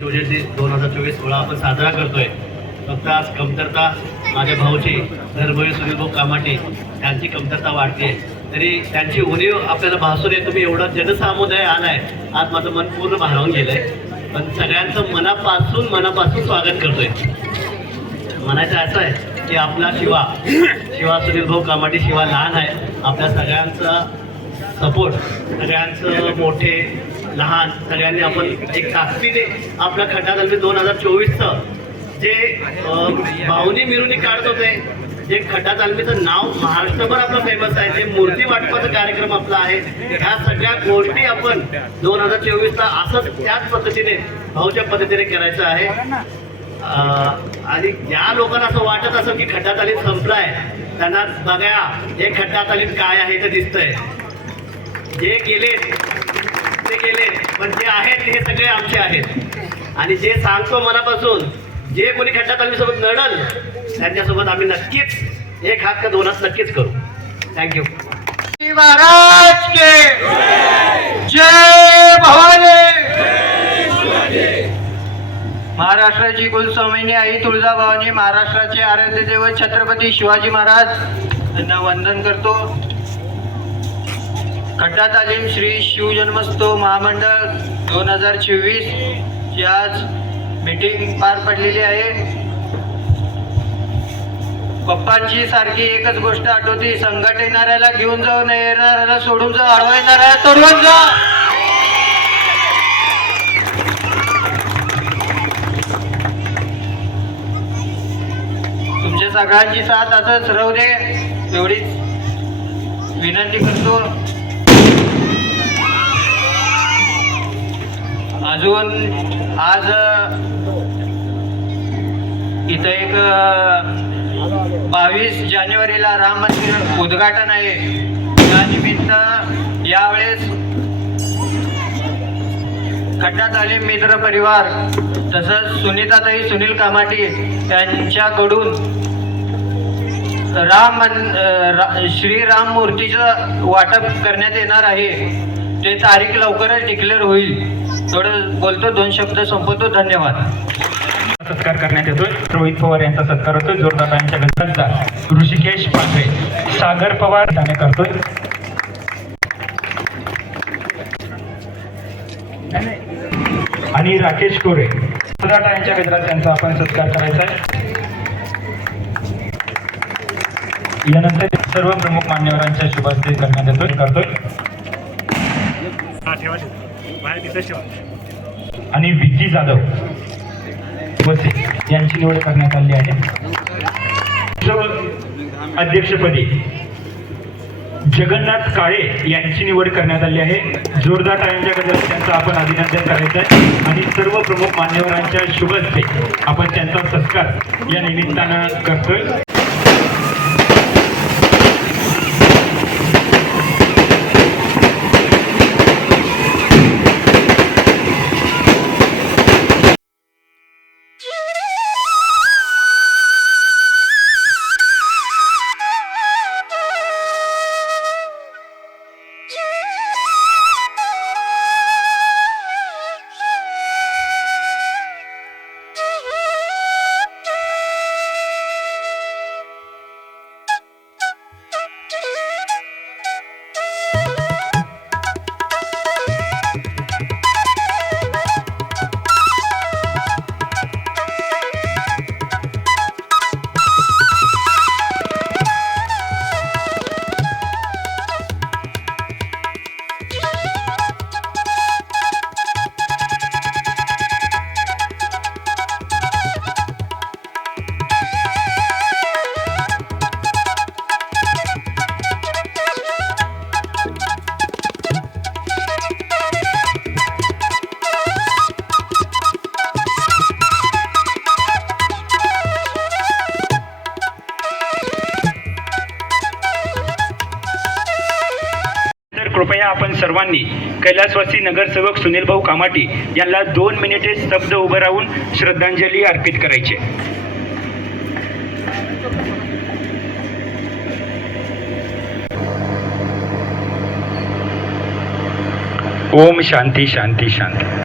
शिवजयंती दोन हजार चोवीस सोळा आपण साजरा करतोय. फक्त आज कमतरता माझ्या भाऊची धर्मवीर सुनीलभाऊ कामाटे त्यांची कमतरता वाढते. तरी त्यांची उणीव आपल्याला भासून आहे तुम्ही एवढा जनसामुदाय आलाय. आज माझं मन पूर्ण भारावून गेलंय. पण सगळ्यांचं मनापासून मनापासून स्वागत करतोय. म्हणायचं असं आहे की आपला शिवा शिवा सुनील भाऊ कामाटे शिवा लहान आहे. आपल्या सगळ्यांचा सपोर्ट सगळ्यांचं मोठे लहान सगळ्यांनी आपण एक ताकदीने आपल्या खड्डा दोन हजार चोवीसचं जे भावनी मिरवणूक काढत होते जे खड्डा तालमीचं नाव महाराष्ट्रभर आपलं फेमस आहे जे मूर्ती वाटपाचा कार्यक्रम आपला आहे ह्या सगळ्या गोष्टी आपण दोन हजार चोवीसला असंच त्याच पद्धतीने भाऊच्या पद्धतीने करायचं आहे. आणि ज्या लोकांना असं वाटत असं की खड्डा तालीम संपलाय त्यांना बघा हे खड्डा तालीम काय आहे ते दिसतंय. जे गेले ते केले पण जे आहेत हे सगळे आमचे आहेत. आणि जे सांगतो मनापासून जे कोणी खड्डा तालमीसोबत लढल त्यांच्यासोबत आम्ही नक्कीच एक हात का दोन हात नक्कीच करू. थँक्यू महाराज के जय भवानी। महाराष्ट्राची कुलस्वामिनी आई तुळजाभवानी महाराष्ट्राचे आराध्य देव छत्रपती शिवाजी महाराज यांना वंदन करतो. खड्डा तालीम श्री शिवजन्मस्तो महामंडळ दोन हजार चोवीस ची आज मीटिंग पार पडलेली आहे. पप्पांची सारखी एकच गोष्ट आठवती संकट येणाऱ्याला घेऊन जाऊ न येणाऱ्याला सोडून जाऊ आडवा येणाऱ्याला सोडवून जा तुमच्या सगळ्यांची साथ असंच राहू दे. एवढीच विनंती करतो. अजून आज इथं एक बावीस जानेवारीला राम मंदिर उद्घाटन आहे. त्यानिमित्त यावेळेस खड्डा तालीम मित्र परिवार तसंच सुनीताताई सुनील कामाटी यांच्याकडून राम मन- रा- श्रीराम मूर्तीचं वाटप करण्यात येणार आहे. ते तारीख लवकरच डिक्लेअर होईल थोडं बोलतो दोन शब्द संपवतो धन्यवाद. सत्कार करण्यात येतोय. रोहित पवार यांचा सत्कार होतोय. जोरदार यांच्या गटांचा ऋषिकेश पांढरे. सागर पवार त्याने करतोय. आणि राकेश कोरे. सुराटा यांच्या गजरात त्यांचा आपण सत्कार करायचा आहे. यानंतर सर्व प्रमुख मान्यवरांच्या शुभास्ते करण्यात येतोय. करतोय. आणि विकी जाधव वसे यांची निवड करण्यात आली आहे. अध्यक्षपदी जगन्नाथ काळे यांची निवड करण्यात आली आहे. जोरदार टाळ्यांच्या गजरात त्यांचं आपण अभिनंदन करायचं आहे आणि सर्व प्रमुख मान्यवरांच्या शुभ आपण त्यांचा सत्कार या निमित्तानं करतोय. आपण सर्वांनी कैलासवासी नगरसेवक सुनील भाऊ कामाटी यांना दोन मिनिटे स्तब्ध उभं राहून श्रद्धांजली अर्पित करायची. ओम शांती शांती शांती.